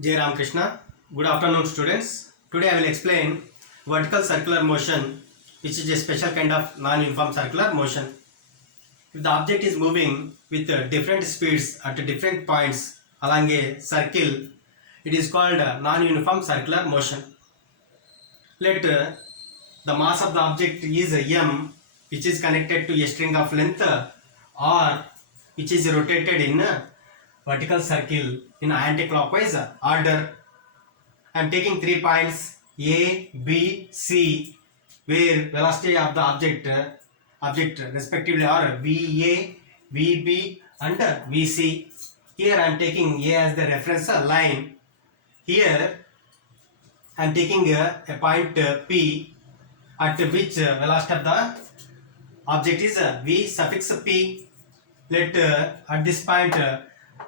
Jai Ram Krishna. Good afternoon, students. Today I will explain vertical circular motion, which is a special kind of non-uniform circular motion. If the object is moving with different speeds at different points along a circle, it is called non-uniform circular motion. Let the mass of the object is m, which is connected to a string of length r, which is rotated in a vertical circle in anti-clockwise order. I am taking 3 points A, B, C, where velocity of the object respectively are VA, VB and VC. Here I am taking A as the reference line. Here I am taking a point P, at which velocity of the object is V suffix P. Let at this point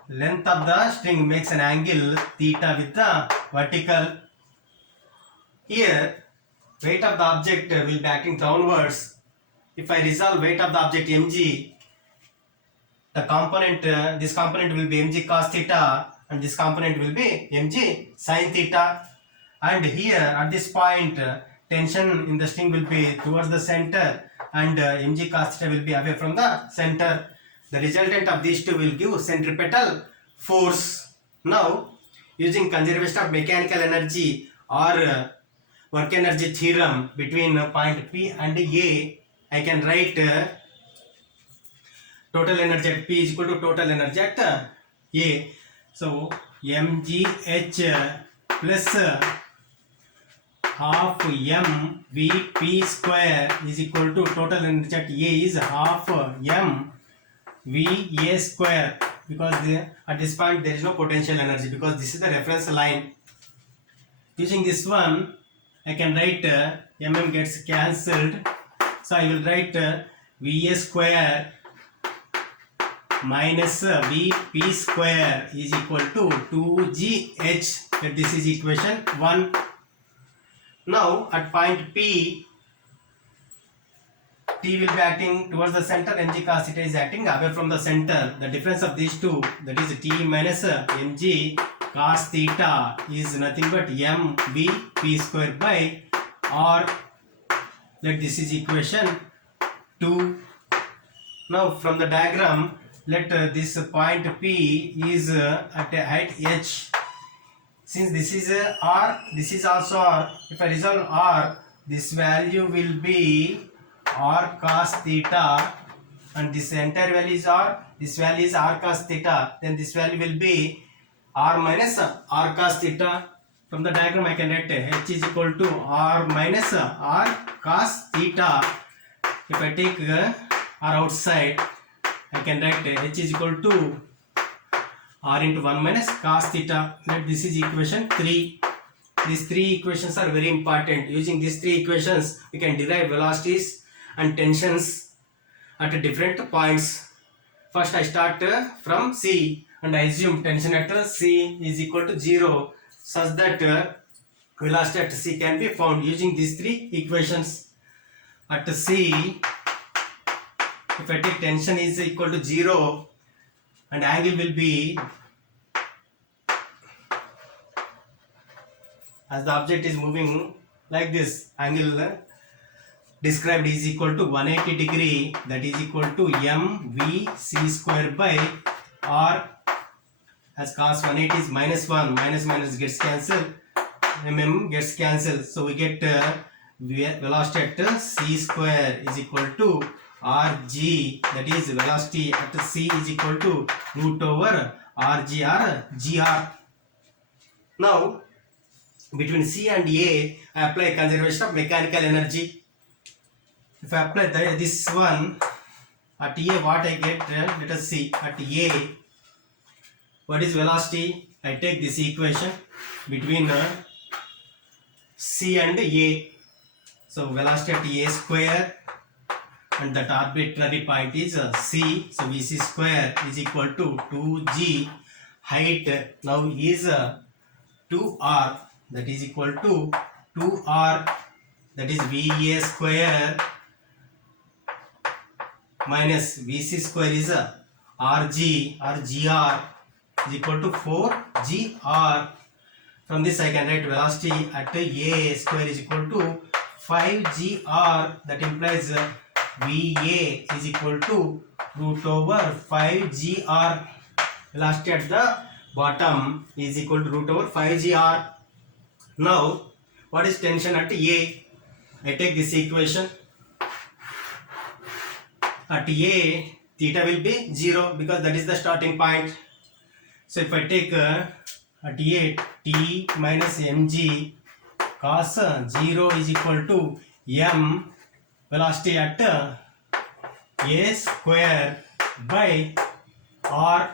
length of the string makes an angle theta with the vertical. Here weight of the object will be acting downwards. If I resolve weight of the object mg, the component this component will be mg cos theta and this component will be mg sin theta. And here at this point tension in the string will be towards the center and mg cos theta will be away from the center. The resultant of these two will give centripetal force. Now, using conservation of mechanical energy or work energy theorem between point P and A, I can write total energy at P is equal to total energy at A. So, mgh plus half mvp square is equal to total energy at A is half mva square, because at this point there is no potential energy because this is the reference line. Using this one, I can write mm gets cancelled, so I will write va square minus vp square is equal to 2gh. This is equation 1. Now at point P, T will be acting towards the center, mg cos theta is acting away from the center. The difference of these two, that is T minus mg cos theta, is nothing but mv p square by r. Let this is equation 2. Now from the diagram, let this point P is at a height h. Since this is r, this is also r. If I resolve r, this value will be r cos theta, and this entire value is r. This value is r cos theta. Then this value will be r minus r cos theta. From the diagram, I can write h is equal to r minus r cos theta. If I take r outside, I can write h is equal to r into 1 minus cos theta. Let this is equation 3. These three equations are very important. Using these three equations, we can derive velocities and tensions at different points. First I start from C and I assume tension at C is equal to 0, such that velocity at C can be found using these three equations. At C, if I take tension is equal to 0 and angle will be, as the object is moving like this, angle described is equal to 180 degree, that is equal to mvc square by r. As cos 180 is minus 1, minus minus gets cancelled, mm gets cancelled, so we get velocity at c square is equal to rg, that is velocity at c is equal to root over rg or gr. Now between C and A, I apply conservation of mechanical energy. If I apply this one at A, what I get, let us see. At A, what is velocity? I take this equation between C and A. So velocity at A square, and that arbitrary point is C. So Vc square is equal to 2g. Height now is 2r. That is equal to 2r, that is Va square minus Vc square is Rg or Gr is equal to 4gr. From this I can write velocity at a square is equal to 5gr, that implies VA is equal to root over 5gr. Velocity at the bottom is equal to root over 5gr. Now what is tension at A? I take this equation. At A, theta will be 0 because that is the starting point. So if I take at A, T minus mg cos 0 is equal to m velocity at A square by r,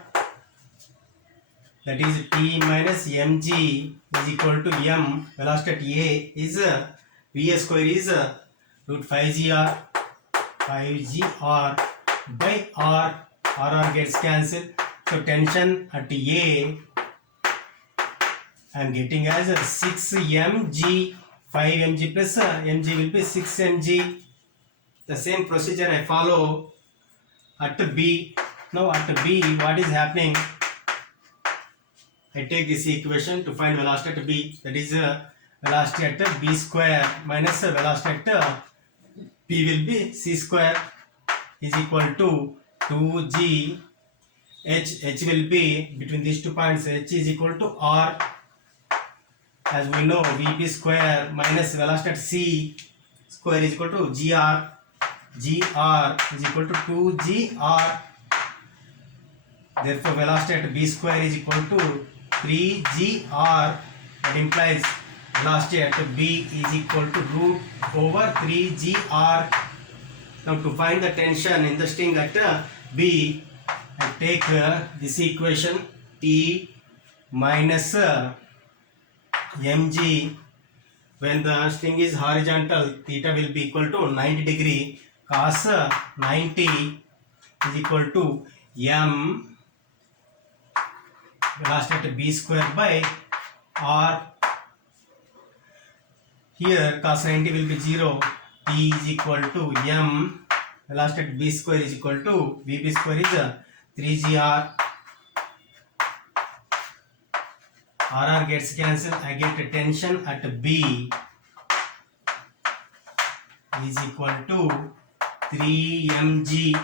that is T minus mg is equal to m velocity at A is V square is root 5gr by r gets cancelled. So tension at A I am getting as 6 mg, 5 mg plus mg will be 6 mg. The same procedure I follow at B. Now at B, what is happening? I take this equation to find velocity at B, that is velocity at B square minus velocity at P will be C square is equal to 2g h will be between these 2 points, h is equal to r. As we know, Vp square minus velocity at C square is equal to gr is equal to 2gr. Therefore velocity at B square is equal to 3gr. That implies velocity at B is equal to root over 3gr. Now to find the tension in the string at B, I take this equation T minus mg. When the string is horizontal, theta will be equal to 90 degree. Cos 90 is equal to m velocity at B square by r. Here cos 90 will be 0. T is equal to m velocity at B square is equal to Vp square is 3gr. R gets cancelled. I get a tension at B is equal to 3 mg.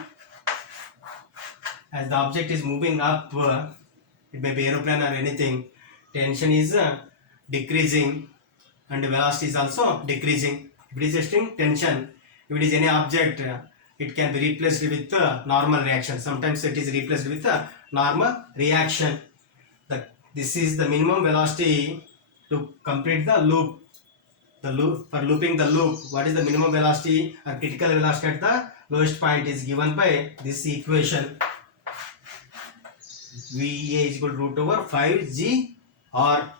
As the object is moving up, it may be aeroplane or anything, tension is decreasing and velocity is also decreasing. If it is a string, tension. If it is any object, it can be replaced with normal reaction. Sometimes it is replaced with normal reaction. This is the minimum velocity to complete the loop. For looping the loop, what is the minimum velocity or critical velocity at the lowest point is given by this equation. VA is equal to root over 5gr.